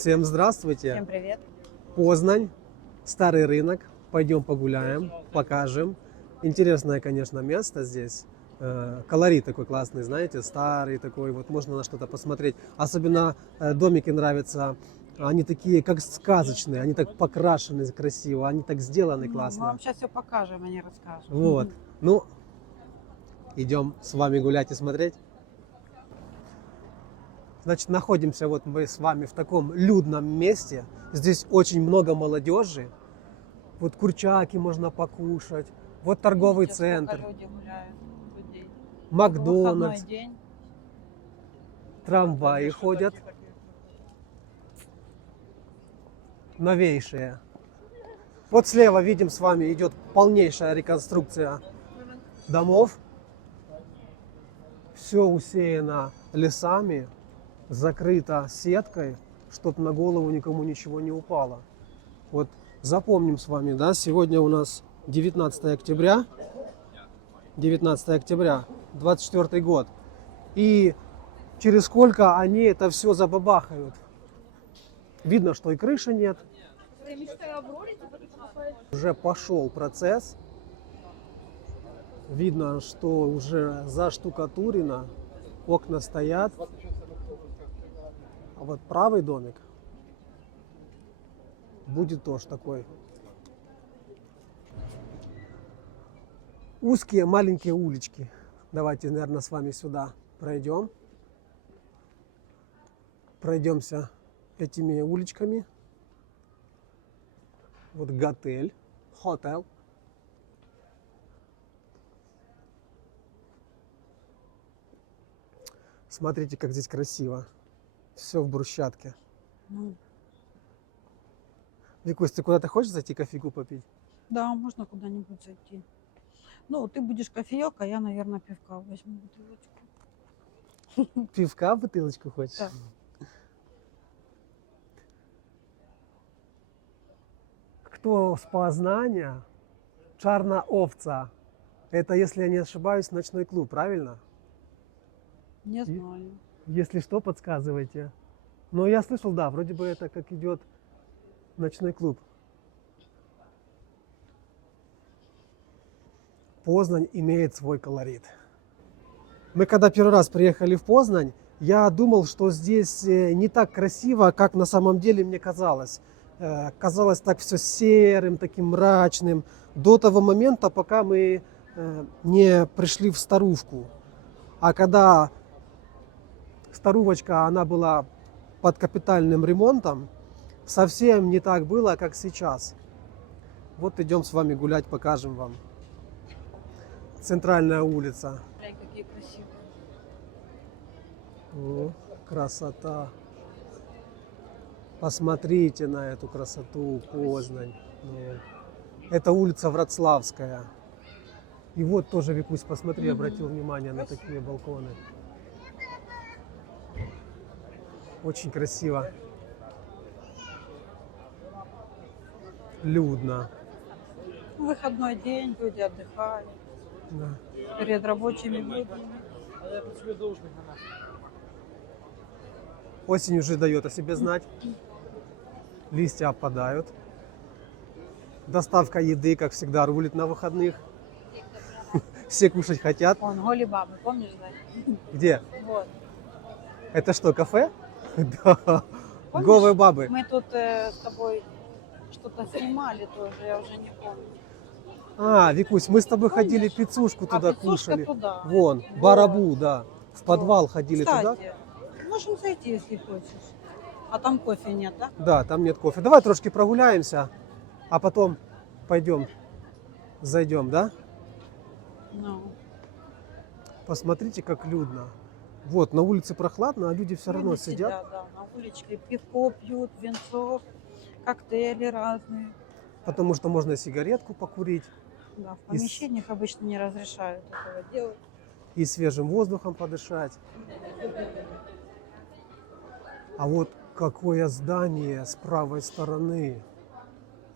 Всем здравствуйте! Всем привет. Познань, старый рынок. Пойдем погуляем, покажем. Интересное, конечно, место здесь. Колорит такой классный, знаете, старый такой. Вот можно на что-то посмотреть. Особенно домики нравятся. Они такие, как сказочные. Они так покрашены красиво. Они так сделаны Мы классно. вам сейчас все покажем, а не расскажем. Вот. Ну, идем с вами гулять и смотреть. Значит, находимся вот мы с вами в таком людном месте. Здесь очень много молодежи. Вот курчаки можно покушать. Вот торговый Видите, центр, сколько люди гуляют, людей. Макдональдс, Выходной день. трамваи ходят. Новейшие. Вот слева видим с вами идет полнейшая реконструкция домов. Все усеяно лесами, закрыто сеткой, чтобы на голову никому ничего не упало. Вот запомним с вами, да, сегодня у нас 19 октября, 19 октября, 24 год. И через сколько они это все забабахают. Видно, что и крыши нет. Уже пошел процесс. Видно, что уже заштукатурено, окна стоят. А вот правый домик будет тоже такой. Узкие маленькие улички. Давайте, наверное, с вами сюда пройдем. Пройдемся этими уличками. Вот готель, хотел. Смотрите, как здесь красиво. Все в брусчатке. Ну, Викусь, ты куда-то хочешь зайти кофейку попить? да, можно куда-нибудь зайти. Ну, ты будешь кофеек, а я, наверное, пивка возьму бутылочку. Пивка, бутылочку хочешь? Да. Кто с Познания? Чарна овца. Это, если я не ошибаюсь, ночной клуб, правильно? Не знаю. Если что, подсказывайте. Но я слышал, да, вроде бы это как идет ночной клуб. Познань имеет свой колорит. Мы когда первый раз приехали в Познань, я думал, что здесь не так красиво, как на самом деле мне казалось. Казалось так все серым, таким мрачным. До того момента, пока мы не пришли в Старушку. А когда Старушечка, она была под капитальным ремонтом, совсем не так было, как сейчас. Вот идем с вами гулять, покажем вам. Центральная улица. Смотри, какие красивые. О, красота. Посмотрите на эту красоту, Познань. Это улица Вроцлавская. И вот тоже, Викусь, посмотри, обратил внимание на такие балконы. Очень красиво. Людно. Выходной день, люди отдыхают. Да. Перед рабочими буднями. Осень уже дает о себе знать. Листья опадают. Доставка еды, как всегда, рулит на выходных. Все кушать хотят. Вон, голи бабы, помнишь, да? Где? Вот. Это что, кафе? Да. Помнишь, Голые бабы. Мы тут с тобой что-то снимали тоже, я уже не помню. А, Викусь, мы с тобой Помнишь? ходили пиццушку туда пиццушка кушали. туда. Вон, Вот. Барабу, да. В подвал ходили туда. Кстати, можем зайти, если хочешь. А там кофе нет, да? Да, там нет кофе. Давай трошки прогуляемся, а потом пойдем, зайдем, да? Ну. Посмотрите, как людно. Вот, на улице прохладно, а люди все равно Люди сидят. Да, на уличке пивко пьют, винцо, коктейли разные. Потому что можно сигаретку покурить Да, в помещениях обычно не разрешают этого делать. и свежим воздухом подышать. А вот какое здание с правой стороны.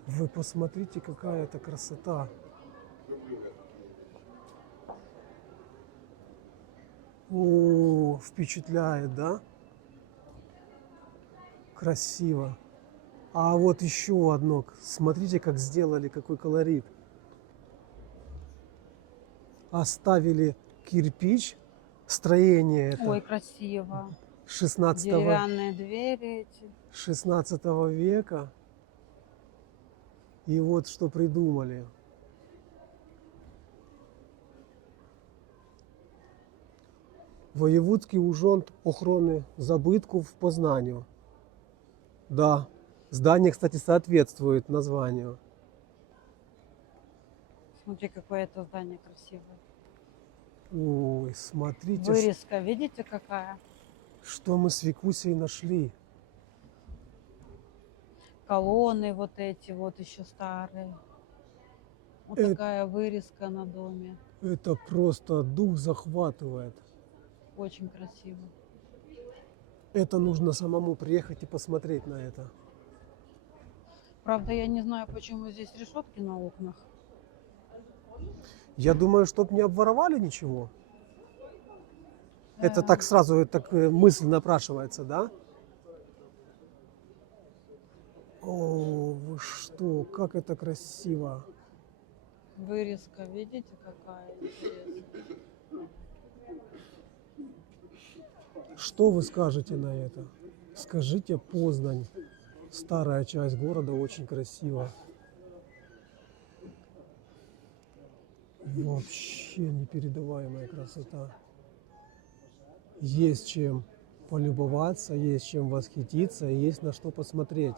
Вы посмотрите, какая это красота. О, впечатляет, да? Красиво. А вот еще одно. Смотрите, как сделали, какой колорит. Оставили кирпич. Строение Ой, это красиво. 16 Деревянные двери эти. 16 века. И вот что придумали. Воєвудський ужонт охорони забытков в Познанию. Да, здание, кстати, соответствует названию. Смотри, какое это здание красивое. Ой, смотрите, Вырезка, видите, какая? что мы с Викусей нашли. Колонны вот эти вот еще старые. Вот Это- такая вырезка на доме. Это просто дух захватывает. Очень красиво. Это нужно самому приехать и посмотреть на это. Правда, я не знаю, почему здесь решетки на окнах. Я думаю, чтоб не обворовали ничего. Это Да. так сразу, так мысль напрашивается, да? О, вы что, как это красиво. Вырезка, видите, какая интересная. Что вы скажете на это? Скажите, Познань, старая часть города, очень красиво. Вообще непередаваемая красота. Есть чем полюбоваться, есть чем восхититься, и есть на что посмотреть.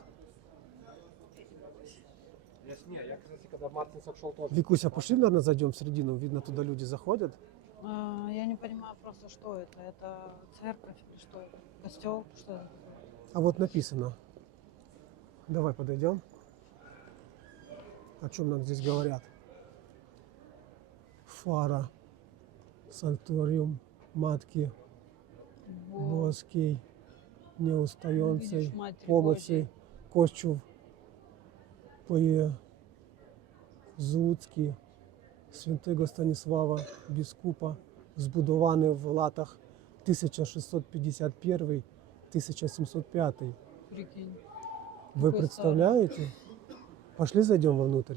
Викуся, пошли, наверное, зайдем в середину, видно, туда люди заходят. Я не понимаю просто, что это. Это церковь или что это? Костел? Что это? А вот написано. Давай подойдем. О чем нам здесь говорят? Фара, санктуариум матки Боский, неустаёнцей, Видишь, Матерь помощи, Кощув, Поєзуцький, святого Станіслава, біскупа, збудований в латах 1651-1705. Прикинь. Вы Какой представляете? Пошли зайдем вовнутрь.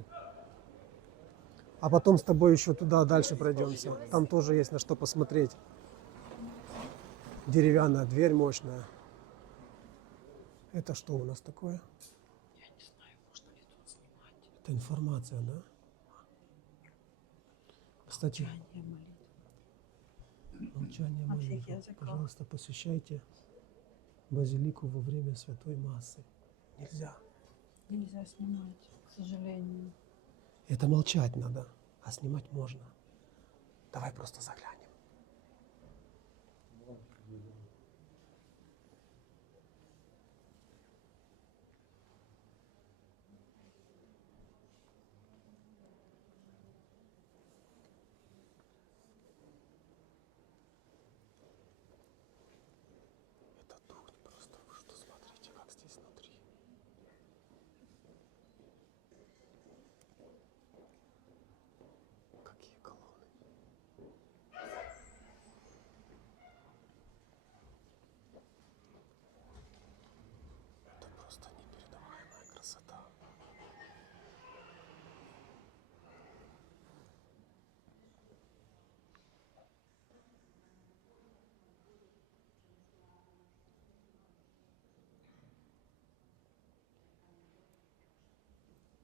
А потом с тобой еще туда дальше пройдемся. Там тоже есть на что посмотреть. Деревянная дверь мощная. Это что у нас такое? Я не знаю, можно ли тут снимать. Это информация, да? Кстати, Молчание, молитва. молчание На всех молитва. языках. Пожалуйста, посещайте базилику во время святой массы. Нельзя. Нельзя снимать, к сожалению. Это молчать надо, а снимать можно. Давай просто заглянем. Это дух просто. Вы что, смотрите, как здесь внутри. Какие колонны. Это просто непередаваемая красота.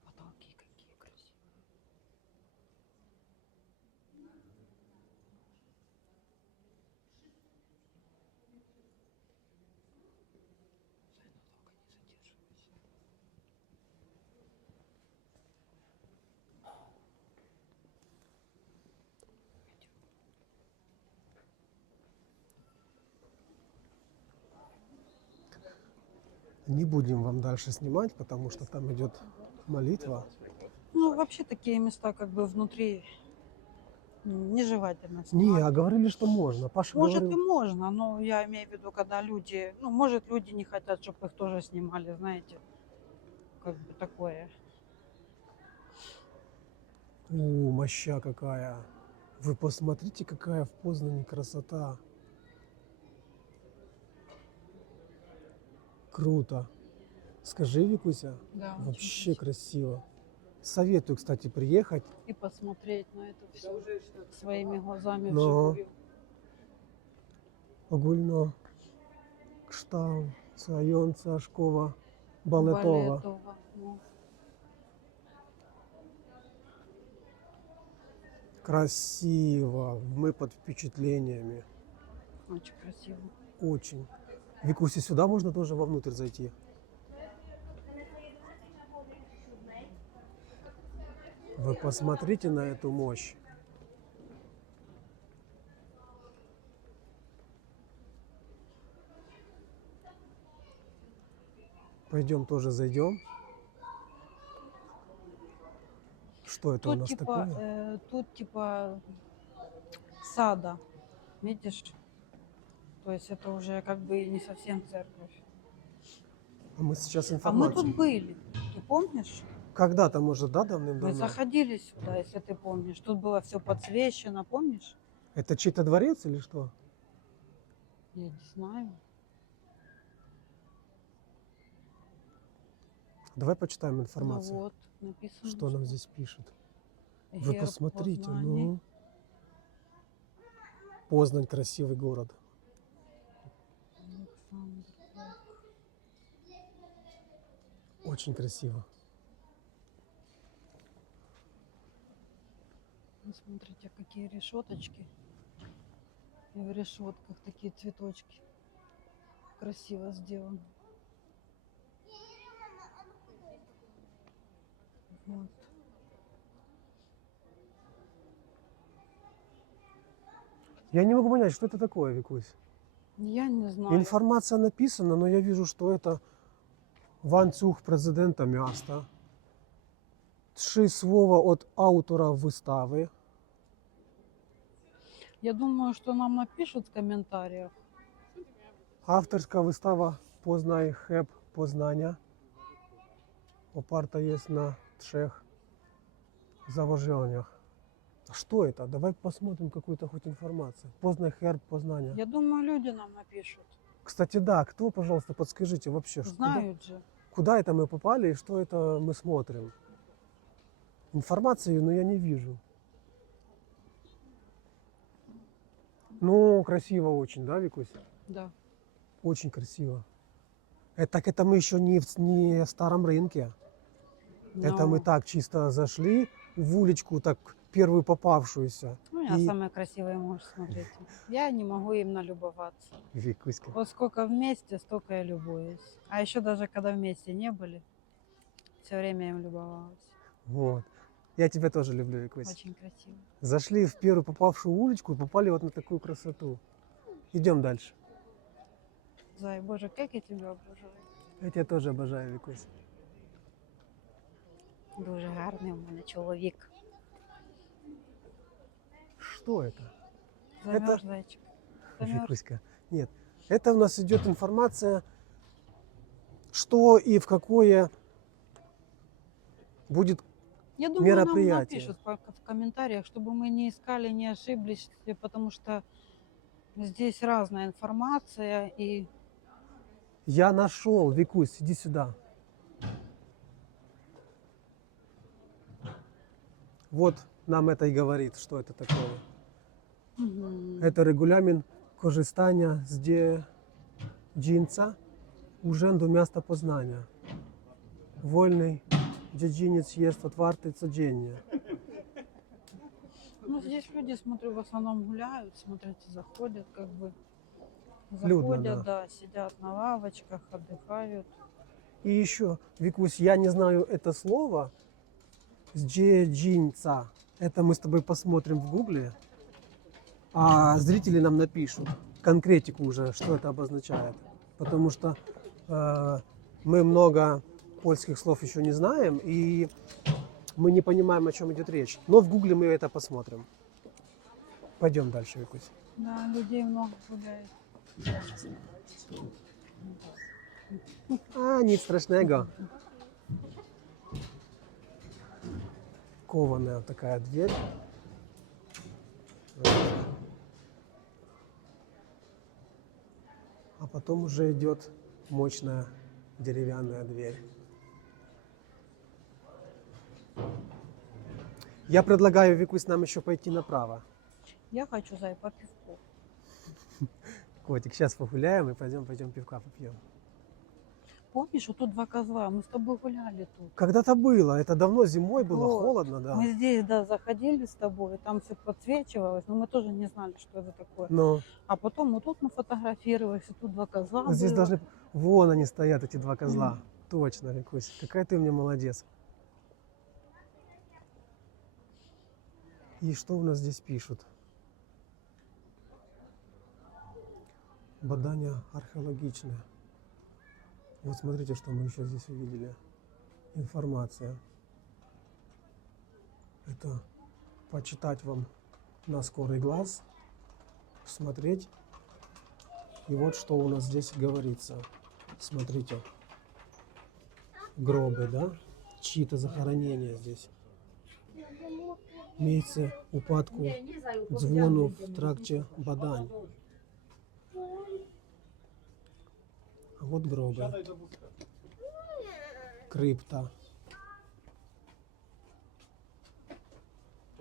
Потолки какие красивые. Зайну, долго не задерживайся. Не будем вам дальше снимать, потому что там идет молитва. Ну, вообще такие места как бы внутри нежелательно Не, снимать. а говорили, что можно. Паша Может и говорил. можно, но я имею в виду, когда люди, ну, может, люди не хотят, чтобы их тоже снимали, знаете, как бы такое. О, моща какая. Вы посмотрите, какая в Познани красота. Круто. Скажи, Викуся, Да, очень вообще красиво. красиво. Советую, кстати, приехать. И посмотреть на это все своими глазами Но вживую. огульно кшталт, Цайонца, Шкова, Балетова. Балетова. Ну, Красиво. Мы под впечатлениями. очень красиво. Очень. Викуси, сюда можно тоже вовнутрь зайти? Вы посмотрите на эту мощь. Пойдем тоже зайдем. Что это у нас такое? Тут типа сада, видишь? То есть это уже как бы не совсем церковь. А мы сейчас А мы информацию. тут были, ты помнишь? Когда-то, может, да, Мы давным-давно? заходили сюда, если ты помнишь. Тут было все подсвечено, помнишь? Это чей-то дворец или что? Я не знаю. Давай почитаем Ну информацию. вот, написано. Что нам здесь пишут? Вы герб посмотрите, Познани. ну. Познань красивый город. Александр. Очень красиво. Ну, смотрите, какие решеточки. И в решетках такие цветочки. Красиво сделано. Вот. Я не могу понять, что это такое, Викусь. Я не знаю. Информация написана, но я вижу, что это ланцюг президента міста. Три слова от автора вистави. Я думаю, что нам напишут в комментариях. Авторська вистава «Познай хеб Познання». Опарта есть на 3 заложениях. Что это? Давай посмотрим какую-то хоть информацию. Познай херб Познання. Я думаю, люди нам напишут. Кстати, да, кто, пожалуйста, подскажите вообще, Знают же. куда это мы попали и что это мы смотрим? Информации, но я не вижу. Ну, красиво очень, да, Викусь? Да. Очень красиво. Так это мы еще не в старом рынке. Это мы Но так чисто зашли в уличку, так первую попавшуюся. у меня И- самый красивый муж, смотрите. Я не могу им налюбоваться. Викуська. Вот сколько вместе, столько я любуюсь. А еще даже когда вместе не были, все время им любовалась. Вот. Я тебя тоже люблю, Викусь. Очень красиво. Зашли в первую попавшую уличку и попали вот на такую красоту. Идем дальше. Зай, боже, как я тебя обожаю. Я тебя тоже обожаю, Викусь. Дуже гарний у мене чоловік. Что это? Замерз, зайчик. Замерз. Викуська. Нет. Это у нас идет информация, что и в какое будет. Я думаю, нам мероприятие. напишут в комментариях, чтобы мы не искали, не ошиблись, потому что здесь разная информация и Я нашел, Викусь, иди сюда. Вот нам это и говорит, что это такое. Это регулямен користання з джинса уженду міста Познання. Вольний джинець є отвартий codziennie. ну, здесь люди, смотрю, в основном гуляют, смотрите, заходят, как бы Людно, заходят, да. да, сидят на лавочках, отдыхают. И еще, Викусь, я не знаю это слово с джинса. Это мы с тобой посмотрим в гугле. А зрители нам напишут конкретику уже, что это обозначает. Потому что мы много польских слов еще не знаем, и мы не понимаем, о чем идет речь. Но в гугле мы это посмотрим. Пойдем дальше, Викусь. Да, людей много гуляет. А, nic страшного. Кованая вот такая дверь. А потом уже идет мощная деревянная дверь. Я предлагаю, Викусь, нам еще пойти направо. Я хочу, зай, по пивку. Котик, сейчас погуляем и пойдем пивка попьем. Помнишь, вот тут два козла, мы с тобой гуляли тут. Когда-то было, это давно зимой было, Вот. холодно, да. Мы здесь, да, заходили с тобой, там все подсвечивалось, но мы тоже не знали, что это такое. Но А потом вот тут мы фотографировались, и тут два козла здесь было. должны... Вон они стоят, эти два козла. Точно, Викусь. Какая ты мне молодец. И что у нас здесь пишут? Бадание археологичное. Вот смотрите, что мы еще здесь увидели. Информация. Это почитать вам на скорый глаз, смотреть. И вот что у нас здесь говорится. Смотрите. Гробы, да? Чьи-то захоронения здесь. Місце упадку дзвону в тракті Бадань. А вот гробы. Крипта.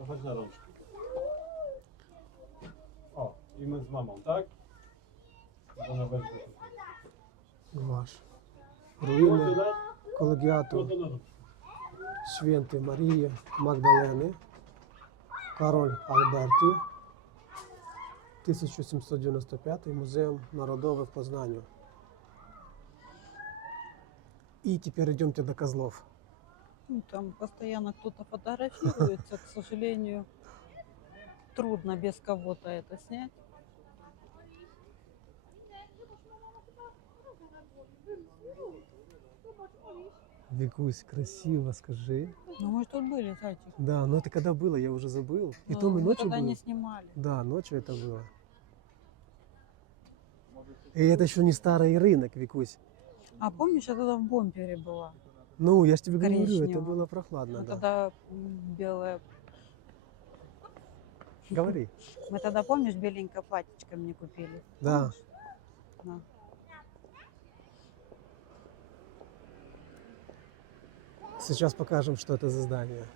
Chodź na rączki. O, i my z mamą, tak? Ona weźmie tutaj. Гваш. Руїни No колегіату to na rączki. Свенти Марії Магдалени. Король Альберті. 1795 музеем народовый в Познанию. И теперь идемте до козлов. Ну, там постоянно кто-то фотографируется, к сожалению. Трудно без кого-то это снять. Викусь, красиво, скажи. Ну, мы же тут были, зайчик. Да, но это когда было, я уже забыл. И Ну, то мы ночью тогда были. не снимали. Да, ночью это было. И это еще не старый рынок, Викусь. А помнишь, я тогда в бомбере была? Ну, я же тебе говорю, это Коричневого. было прохладно, Мы да. тогда белое... Говори. Мы тогда, помнишь, беленькое платьечко мне купили? Да. Помнишь? Да. Сейчас покажем, что это за здание.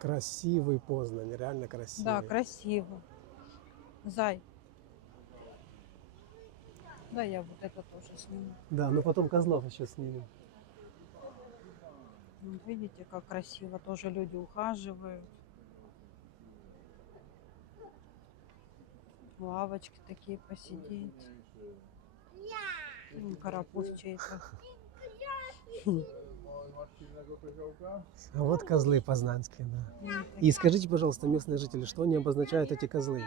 Красивый Познань, реально красивый. Да, красиво. Зай. Да, я вот это тоже сниму. Да, но потом козлов еще снимем. Вот видите, как красиво. Тоже люди ухаживают. Лавочки такие посидеть. Карапуз чей-то. А вот козлы познанские, да. Ну, И скажите, пожалуйста, местные жители, что они обозначают эти козлы?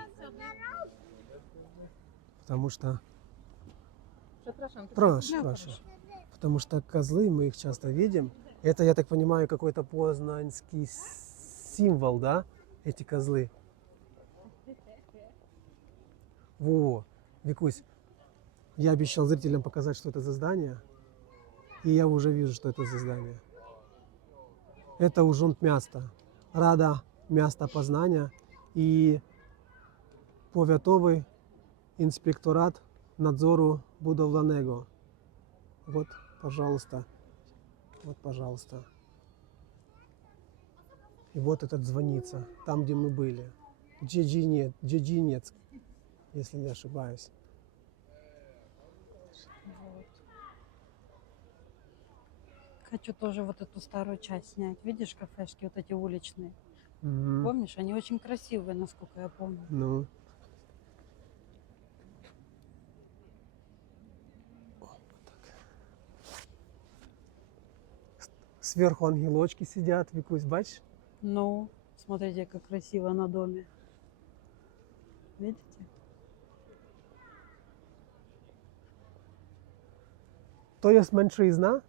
Потому что... Przepraszam, Прошу, Да, прошу. Потому что козлы, мы их часто видим. Это, я так понимаю, какой-то познанский символ, да? Эти козлы. Во, Викусь, я обещал зрителям показать, что это за здание. И я уже вижу, что это за здание. Это Ужунт Място. Рада Място Познания и Повятовый инспекторат надзору будовланого. Вот, пожалуйста. Вот, пожалуйста. И вот этот звонница, там, где мы были. Джеджинец, если не ошибаюсь. Вот. Хочу тоже вот эту старую часть снять. Видишь, кафешки вот эти уличные? Мгм. Помнишь, они очень красивые, насколько я помню. Ну. Сверху ангелочки сидят, Викусь, бачишь? Ну, смотрите, как красиво на доме. Видите? To jest mężczyzna,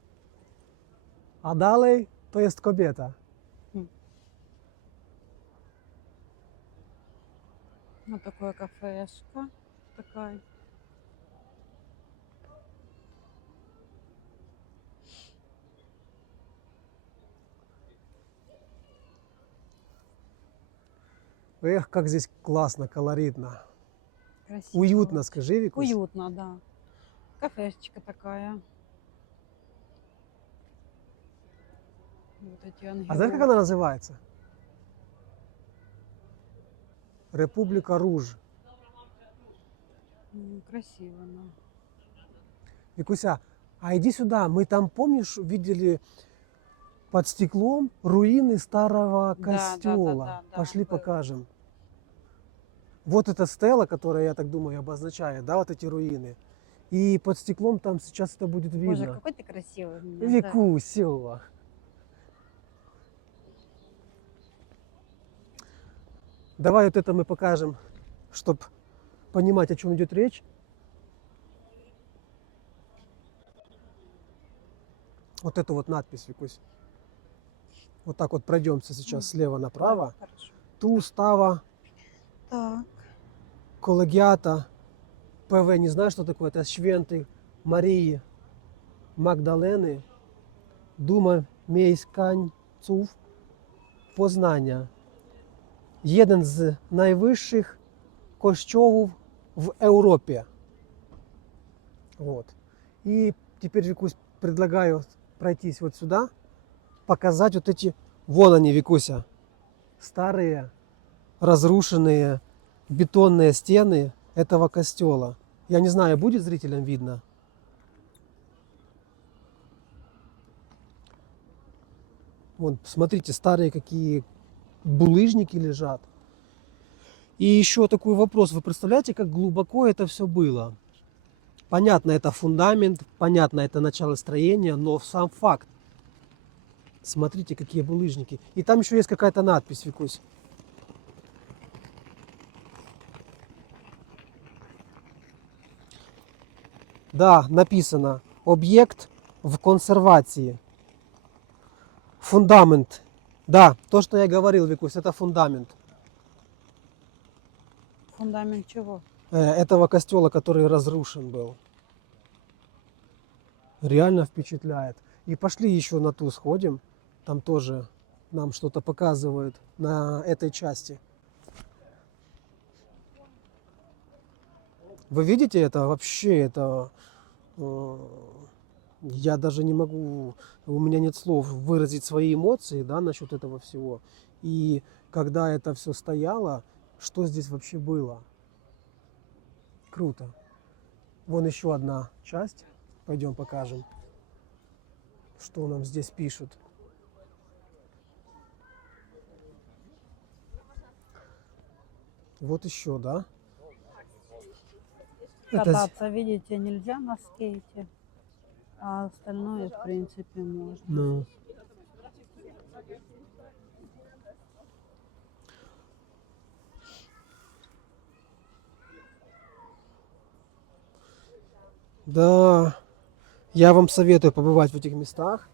a dalej to jest kobieta. Вот такое кафешка. Такая. Эх, как здесь классно, колоритно. Красиво. Уютно, скажи, Викусь. Уютно, да. Кафешечка такая. Вот эти А знаете, как ангелы. она называется? Республика Руж. Красиво, но. Викуся, а иди сюда. Мы там, помнишь, видели под стеклом руины старого костела. Да, Пошли было. покажем. Вот эта стела, которая, я так думаю, обозначает, да, вот эти руины. И под стеклом там сейчас это будет Боже, видно. какой ты красивый у меня. Да. Викуся. Давай вот это мы покажем, чтобы понимать, о чем идет речь. Вот эту вот надпись, Викусь. Вот так вот пройдемся сейчас слева направо. Да, хорошо. Ту става Так. колегиата ПВ, не знаю, что такое, это Świętej Марії Магдалени, Дума мешканців Познання. Один з найвищих костьолів в Европе. Вот. И теперь, Викусь, предлагаю пройтись вот сюда, показать вот эти, вон они, Викуся, старые, разрушенные бетонные стены этого костела. Я не знаю, будет зрителям видно? Вон, смотрите, старые какие булыжники лежат. И еще такой вопрос. Вы представляете, как глубоко это все было? Понятно, это фундамент, понятно, это начало строения, но сам факт. Смотрите, какие булыжники. И там еще есть какая-то надпись, Викусь. Да, написано. Объект в консервации. Фундамент. Да, то, что я говорил, Викусь, это фундамент Фундамент чего? этого костела, который разрушен был. Реально впечатляет. И пошли еще на ту сходим. Там тоже нам что-то показывают на этой части. Вы видите это? Вообще это... Я даже не могу... У меня нет слов выразить свои эмоции, да, насчет этого всего. И когда это все стояло, что здесь вообще было? Круто. Вон еще одна часть. Пойдем покажем, что нам здесь пишут. Вот еще, да? Это Кататься, видите, нельзя на скейте. А остальное, в принципе, можно. ну, да, я вам советую побывать в этих местах.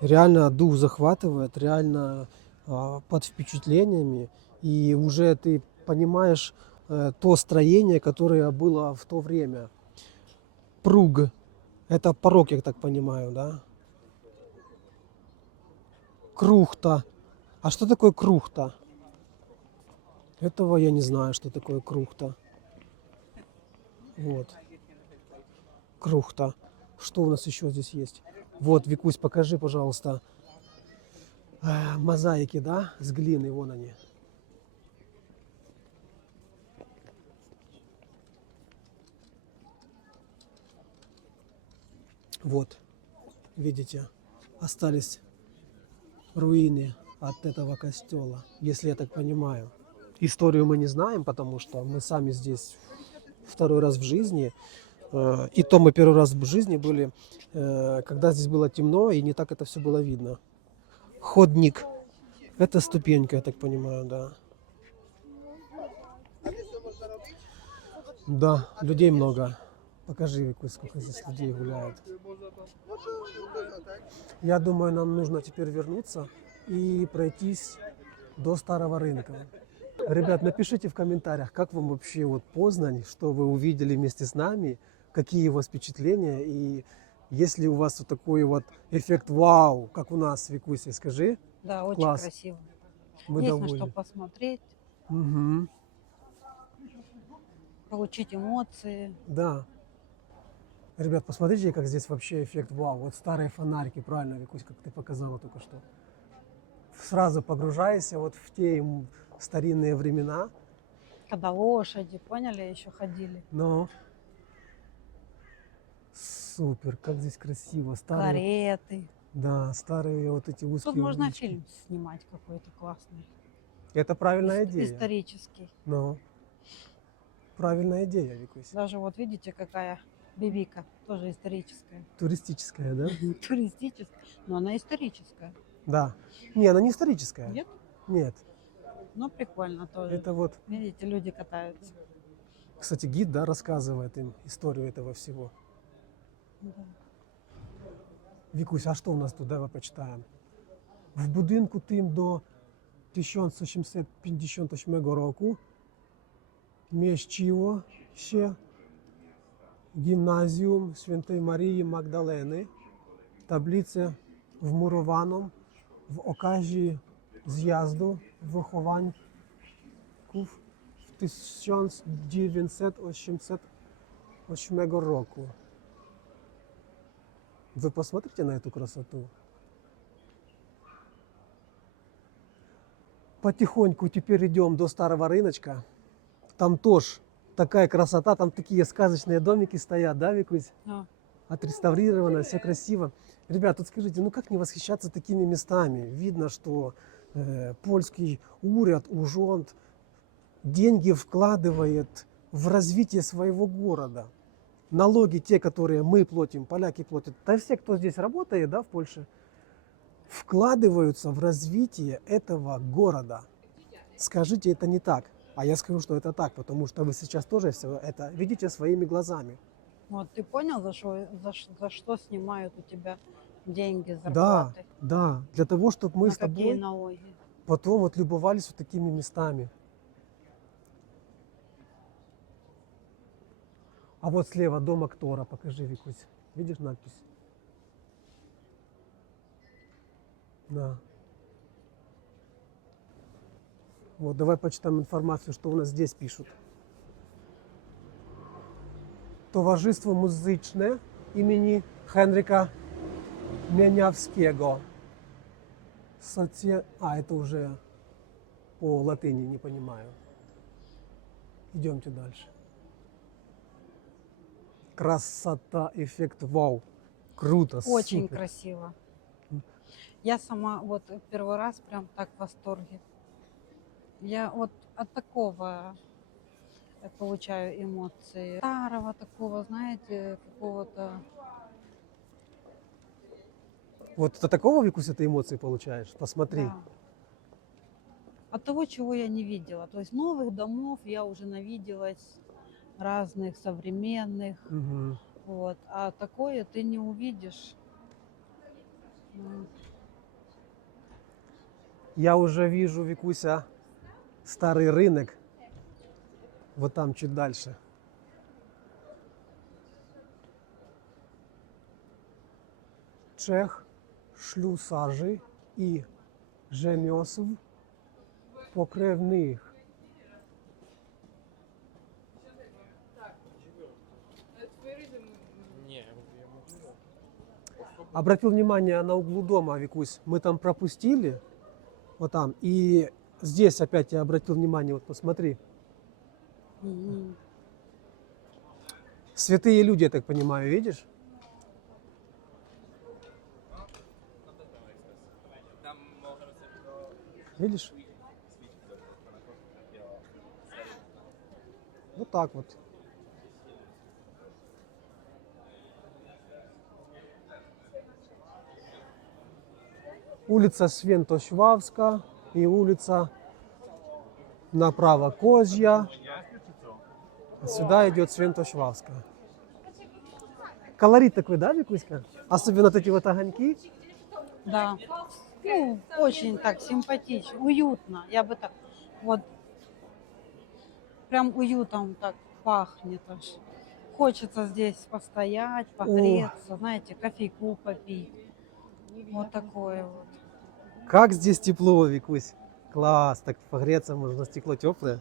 Реально дух захватывает, реально под впечатлениями. И уже ты понимаешь то строение, которое было в то время. Пруг. Это порог, я так понимаю, да? Крухта. А что такое крухта? Этого я не знаю, что такое крухта. Вот. Крухта. Что у нас еще здесь есть? Вот, Викусь, покажи, пожалуйста, мозаики, да, с глины, вон они. Вот, видите, остались руины от этого костела, если я так понимаю. Историю мы не знаем, потому что мы сами здесь второй раз в жизни. И то мы первый раз в жизни были, когда здесь было темно и не так это все было видно. Ходник. Это ступенька, я так понимаю, да. Да, людей много. Покажи, Викусь, сколько здесь людей гуляет. Я думаю, нам нужно теперь вернуться и пройтись до старого рынка. Ребят, напишите в комментариях, как вам вообще вот Познань, что вы увидели вместе с нами, какие у вас впечатления, и есть ли у вас вот такой вот эффект вау, как у нас с Викусей, скажи. Да, очень Класс. красиво. Мы Есть довольны. на что посмотреть, Мгм. получить эмоции. Да. Ребят, посмотрите, как здесь вообще эффект вау. Вот старые фонарики, правильно, Викусь, как ты показала только что. Сразу погружаешься вот в те старинные времена. Когда лошади, поняли, еще ходили. Но супер, как здесь красиво. Старые, Кареты. да, старые вот эти узкие Тут можно улочки. фильм снимать какой-то классный. Это правильная идея. Исторический. Ну, правильная идея, Викусь. Даже вот видите, какая бибика. Тоже историческая. Туристическая, да? Туристическая. Но она историческая. Да. Не, она не историческая. Нет? Нет. Ну, прикольно тоже. Это вот, Видите, люди катаются. кстати, гид, да, рассказывает им историю этого всего. Да. Вікусь, а що у нас тут? Давай почитаємо. В будинку тим до 1758 року міщило ще гімназіум Святої Марії Магдалени, таблиця вмурованом в оказі з'їзду вихованків в 1988 року. Вы посмотрите на эту красоту. Потихоньку теперь идем до старого рыночка. Там тоже такая красота, там такие сказочные домики стоят, да, Викусь? А, Отреставрировано, все красиво. Ребят, тут скажите, ну как не восхищаться такими местами? Видно, что польский уряд, ужонт деньги вкладывает в развитие своего города. Налоги те, которые мы платим, поляки платят, да все, кто здесь работает, да, в Польше, вкладываются в развитие этого города. Скажите, это не так. А я скажу, что это так, потому что вы сейчас тоже все это видите своими глазами. вот ты понял, за что снимают у тебя деньги, Да, зарплаты? да, для того, чтобы мы На с какие тобой налоги? потом вот любовались вот такими местами. А вот слева дом актора, покажи, Викусь. Видишь надпись? Да. Вот, давай почитаем информацию, что у нас здесь пишут. Товариство музичне імені Хенрика Мянявского. А, это уже по латыни, не понимаю. Идемте дальше. Красота, эффект, вау. Круто, Очень супер. красиво. Я сама вот первый раз прям так в восторге. Я вот от такого получаю эмоции. Старого такого, знаете, какого-то... Вот от такого, Викуся, ты эмоции получаешь? Посмотри. Да. От того, чего я не видела. То есть новых домов я уже навиделась, разных, современных. Мгм. Вот. А такое ты не увидишь. Я уже вижу, Викуся, старый рынок. Вот там чуть дальше. Чех, шлюсажі і ремесл покривних. Обратил внимание на углу дома, Викусь, мы там пропустили, вот там, и здесь опять я обратил внимание, вот посмотри. Мгм. Святые люди, я так понимаю, видишь? Видишь? Вот так вот. Улица Свентославска и улица направо Козья. А сюда идет Свентославска. Колорит такой, да, Викуська? Особенно вот эти вот огоньки. Да. Ну, очень так симпатично, уютно. Я бы так вот прям уютом так пахнет аж. Хочется здесь постоять, погреться, знаете, кофейку попить. Вот такое вот. Как здесь тепло, Викусь. Класс, так погреться можно, стекло теплое.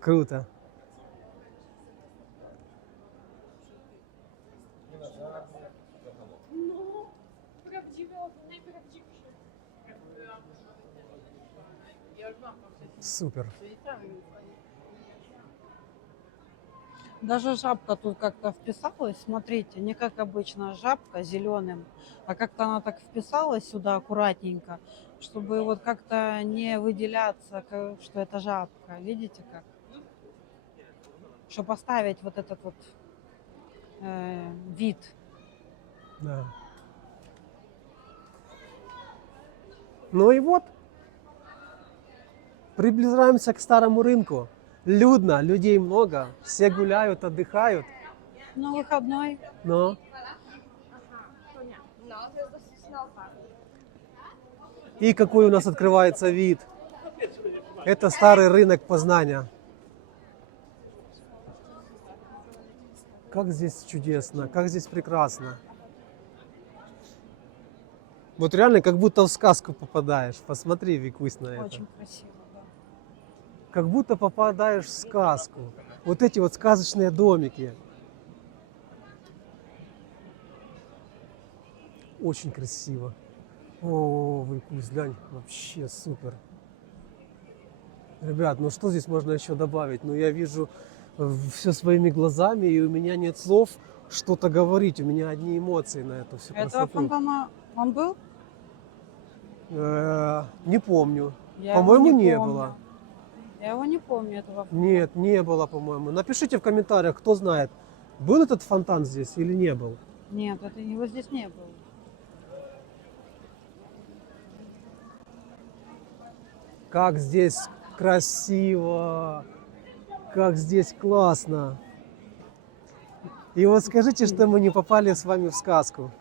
Круто. Супер. Даже жабка тут как-то вписалась, смотрите, не как обычно жабка зеленым, а как-то она так вписалась сюда аккуратненько, чтобы вот как-то не выделяться, что это жабка. Видите как? Чтобы оставить вот этот вот вид. Да. Ну и вот, приближаемся к старому рынку. Людно, людей много, все гуляют, отдыхают. Ну, выходной. Но и какой у нас открывается вид. Это старый рынок Познания. Как здесь чудесно, как здесь прекрасно. Вот реально как будто в сказку попадаешь. Посмотри, Викусь, на это. Очень красиво, да. Как будто попадаешь в сказку. Вот эти вот сказочные домики. Очень красиво. О, Викусь, глянь, вообще супер. Ребят, ну что здесь можно еще добавить? Ну я вижу все своими глазами, и у меня нет слов что-то говорить. У меня одни эмоции на эту всю Этого красоту. фонтана он был? Не помню. Я По-моему, его не помню. было. Я его не помню, этого. Нет, не было, по-моему. Напишите в комментариях, кто знает, был этот фонтан здесь или не был. Нет, это его здесь не было. Как здесь красиво, как здесь классно. И вот скажите, что мы не попали с вами в сказку.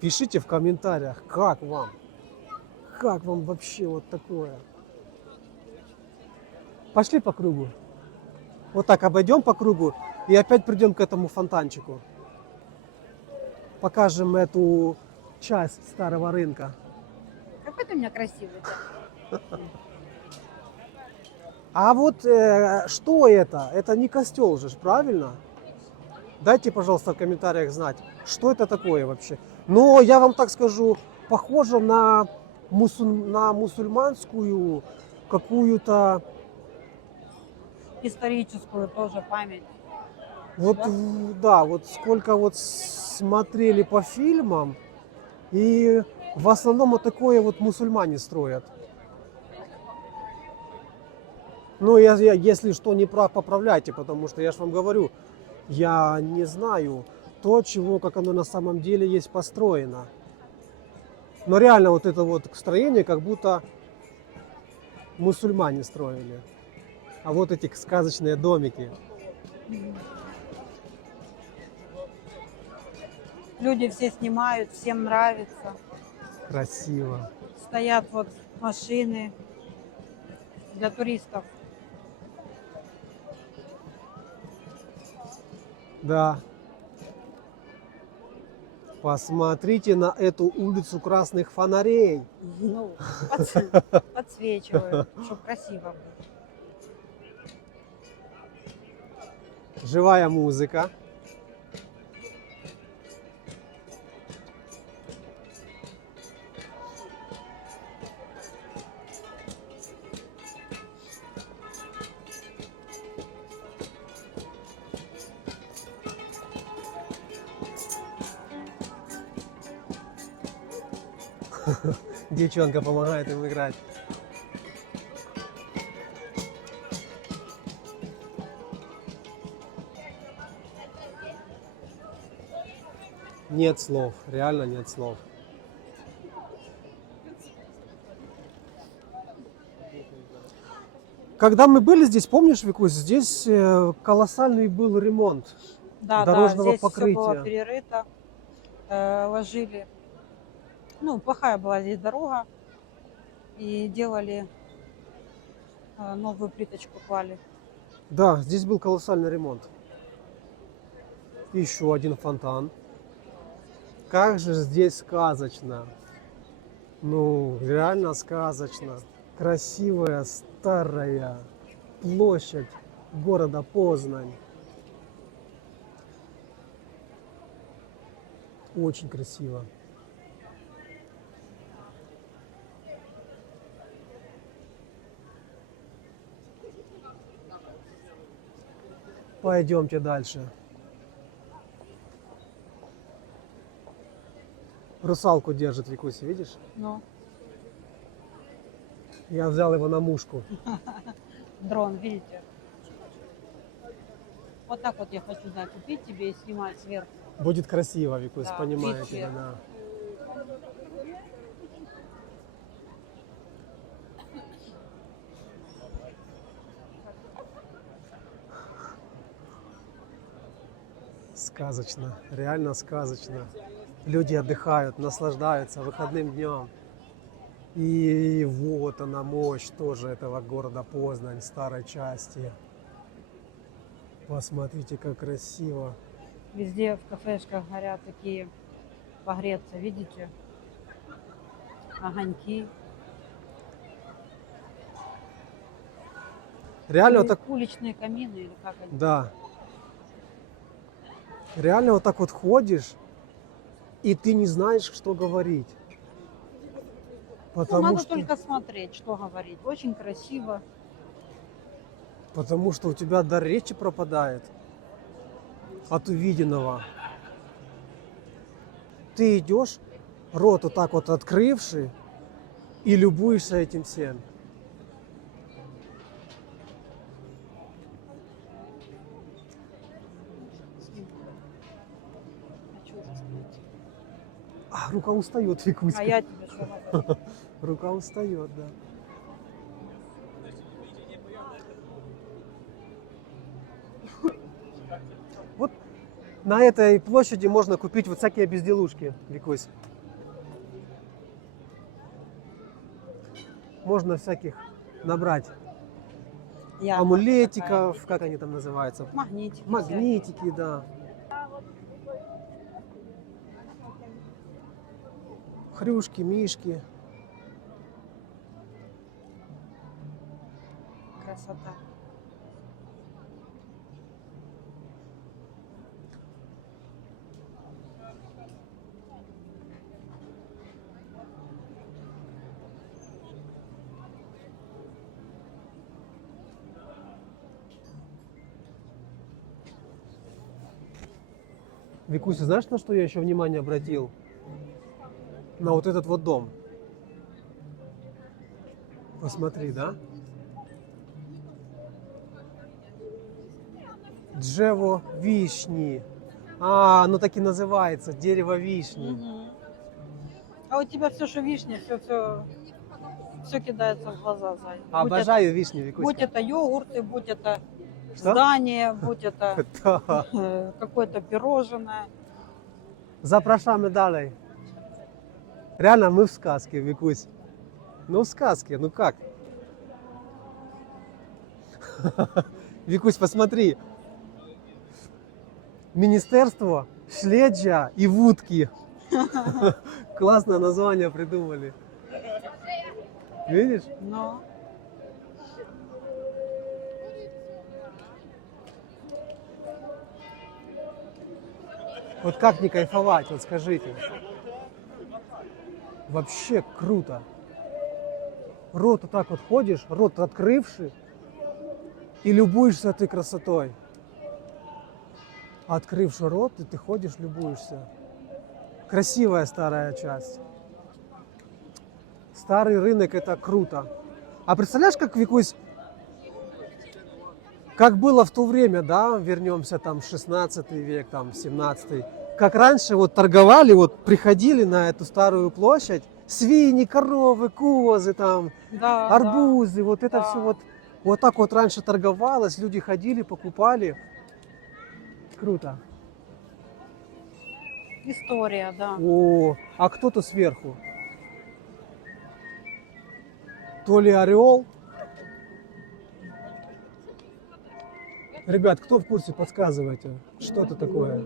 Пишите в комментариях, как вам? Как вам вообще вот такое? Пошли по кругу. Вот так обойдем по кругу и опять придем к этому фонтанчику. Покажем эту часть старого рынка. Какой ты у меня красивый. А вот что это? Это не костел же, правильно? Дайте, пожалуйста, в комментариях знать, что это такое вообще. Но я вам так скажу, похоже на мусульманскую какую-то... Историческую тоже память. Вот, Да? да, вот сколько вот смотрели по фильмам, и в основном вот такое вот мусульмане строят. Ну, если что не прав, поправляйте, потому что я же вам говорю, я не знаю то, чего, как оно на самом деле есть построено. Но реально вот это вот строение, как будто мусульмане строили. А вот эти сказочные домики. Люди все снимают, всем нравится. Красиво. Стоят вот машины для туристов. Да. Посмотрите на эту улицу красных фонарей. Ну, подсвечивают, чтобы красиво было. Живая музыка. Девчонка помогает им играть. Нет слов, реально нет слов. Когда мы были здесь, помнишь, Викусь, здесь колоссальный был ремонт Да, дорожного здесь все было покрытия. перерыто, ложили. Ну, плохая была здесь дорога. И делали, новую плиточку клали. Да, здесь был колоссальный ремонт. Еще один фонтан. Как же здесь сказочно. Ну, реально сказочно. Красивая старая площадь города Познань. Очень красиво. Пойдемте дальше. Русалку держит Викуся, видишь? Ну, Я взял его на мушку. дрон, видите? Вот так вот я хочу, да, купить тебе и снимать сверху. Будет красиво, Викусь, Да, понимаете, видите. да. Сказочно, реально сказочно. Люди отдыхают, наслаждаются выходным днем. И вот она мощь тоже этого города Познань, старой части. Посмотрите, как красиво. Везде в кафешках горят такие погреться, видите? Огоньки. Реально вот так, Уличные камины или как они? да. Реально вот так вот ходишь, и ты не знаешь, что говорить. Ну, Потому надо что, только смотреть, что говорить. Очень красиво. потому что у тебя дар речи пропадает от увиденного. Ты идешь, рот вот так вот открывший, и любуешься этим всем. Хочу заснуть. А, рука устает, Викуська. А я тебе что говорю? Рука устает, да. Вот на этой площади можно купить вот всякие безделушки, Викусь. Можно всяких набрать Ярмарка амулетиков, как они там называются? такая. Магнитики. Магнитики, да. Хрюшки, мишки. всякие. Красота. Викуся, знаешь, на что я еще внимание обратил? На вот этот вот дом. Посмотри, да? Древо вишни. А, оно так и называется, дерево вишни. Мгм. А у тебя все, что вишня, все кидается в глаза, Зай. Обожаю вишни, Викуся. Будь это йогурты, будь это Что? здание, будь это Да. какое-то пирожное. Запрошаємо далі. Реально, мы в сказке, Викусь. Ну, в сказке, ну как? Викусь, посмотри. Министерство Шледжа и Вудки. Классное название придумали. Видишь? Но Вот как не кайфовать, вот скажите. Вообще круто. Рот вот так вот ходишь, рот открывший, и любуешься этой красотой. Открывший рот, и ты ходишь, любуешься. Красивая старая часть. Старый рынок – это круто. А представляешь, как, Викусь, как было в то время, да, вернемся там 16 век, там 17, как раньше вот торговали, вот приходили на эту старую площадь, свиньи, коровы, козы, там, да, арбузы, вот это да. все вот так вот раньше торговалось, люди ходили, покупали. Круто. да. История, да. О, а кто-то сверху. То ли орел. Ребят, кто в курсе, подсказывайте, что это такое?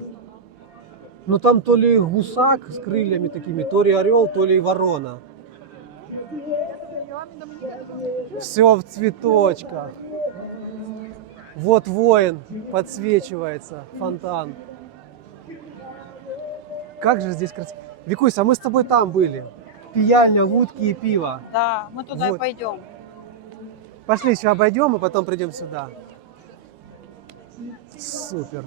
Ну там то ли гусак с крыльями такими, то ли орел, то ли ворона. Все в цветочках. Вот воин подсвечивается, фонтан. Как же здесь красиво. Викусь, а мы с тобой там были. Пияльня, вудки и пиво. Да, мы туда Вот. и пойдем. Пошли еще обойдем и потом придем сюда. Супер.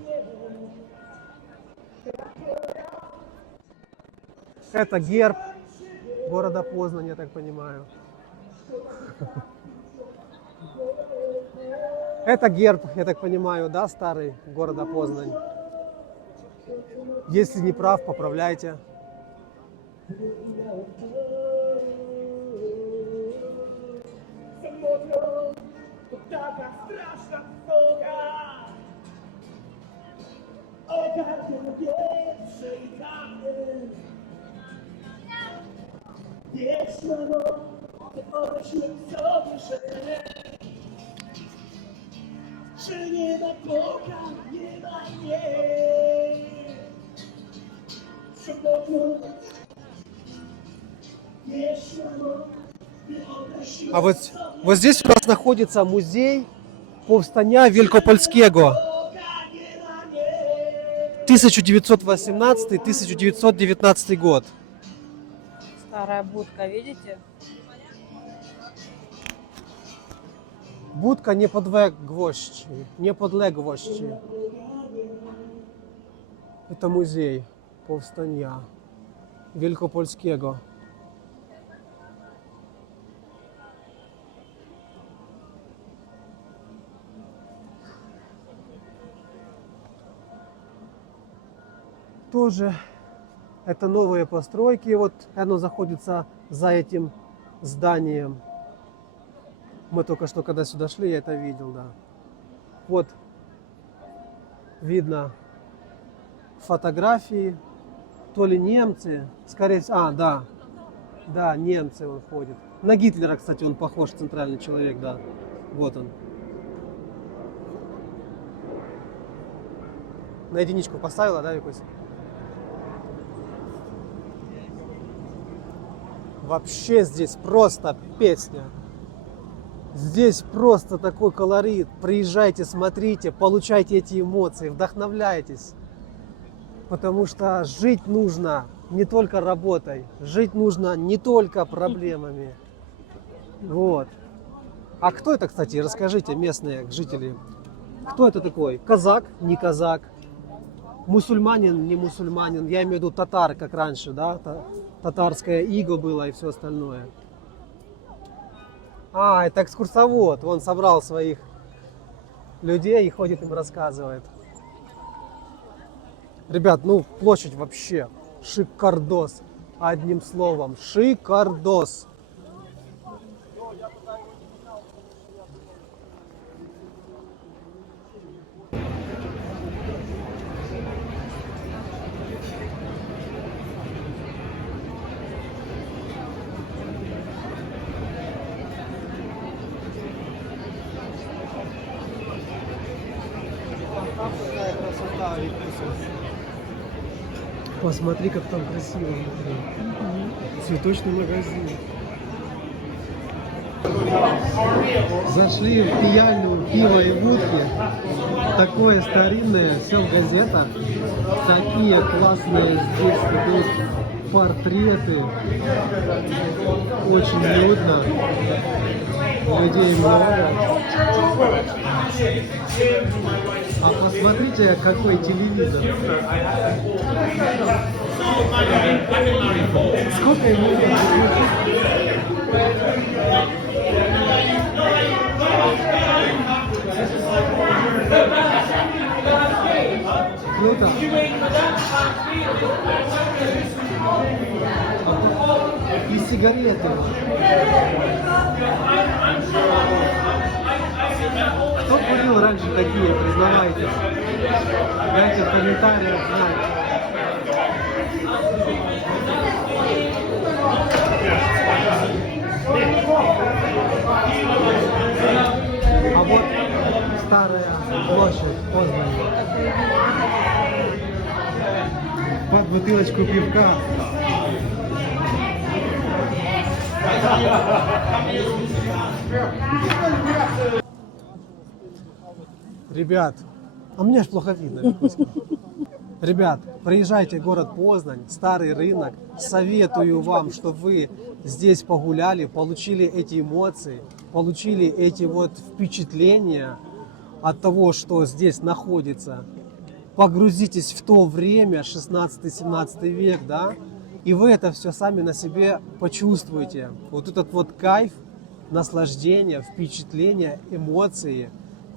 Это герб города Познань, я так понимаю. Это герб, я так понимаю, да, старый города Познань. Если не прав, поправляйте. Czy nie ma Boga, nie ma jej. А вот здесь у нас находится музей повстання Великопольского. 1918-1919 год. Старая будка, видите? Будка неподлеглости. Неподлеглости. Это музей повстання Великопольского. Тоже это новые постройки. Вот оно находится за этим зданием. Мы только что, когда сюда шли, я это видел, да. Вот видно фотографии. То ли немцы, скорее всего, да. Да, немцы он ходит. На Гитлера, кстати, он похож, центральный человек, да. Вот он. На единичку поставила, да, Викусь? Вообще здесь просто песня. Здесь просто такой колорит. Приезжайте, смотрите, получайте эти эмоции, вдохновляйтесь. Потому что жить нужно не только работой, жить нужно не только проблемами. Вот. А кто это, кстати, расскажите, местные жители. Кто это такой? Казак, не казак? Мусульманин, не мусульманин? Я имею в виду татар, как раньше, да? Татарское иго было и все остальное. А, это экскурсовод. Он собрал своих людей и ходит им рассказывает. Ребят, ну площадь вообще шикардос. Одним словом, шикардос. Какая красота, Викуся. Посмотри, как там красиво внутри. Цветочный магазин. Зашли в пияльню пива и водки. Такое старинное, все в газетах. Такие классные здесь идут портреты. Очень людно. Людей много. А посмотрите, какой телевизор. Сколько ему лет? Круто. И сигареты. Кто курил раньше такие, признавайтесь. Дайте в комментариях знать. А вот старая площадь Познань. Под бутылочку пивка. Ребят, а мне ж плохо видно. Викуська. Ребят, приезжайте в город Познань, старый рынок. Советую вам, чтобы вы здесь погуляли, получили эти эмоции, получили эти вот впечатления от того, что здесь находится. Погрузитесь в то время, 16-17 век, да, и вы это все сами на себе почувствуете. Вот этот вот кайф, наслаждение, впечатление, эмоции.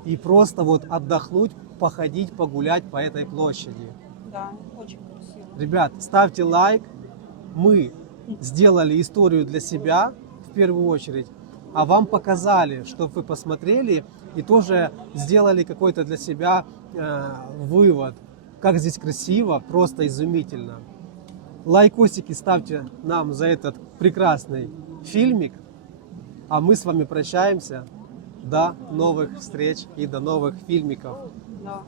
И просто вот отдохнуть, походить, погулять по этой площади. Да, очень красиво. Ребят, ставьте лайк. Мы сделали историю для себя в первую очередь, а вам показали, чтобы вы посмотрели и тоже сделали какой-то для себя вывод, как здесь красиво, просто изумительно. Лайкосики ставьте нам за этот прекрасный фильмик, а мы с вами прощаемся. До новых встреч и до новых фильмиков. Да.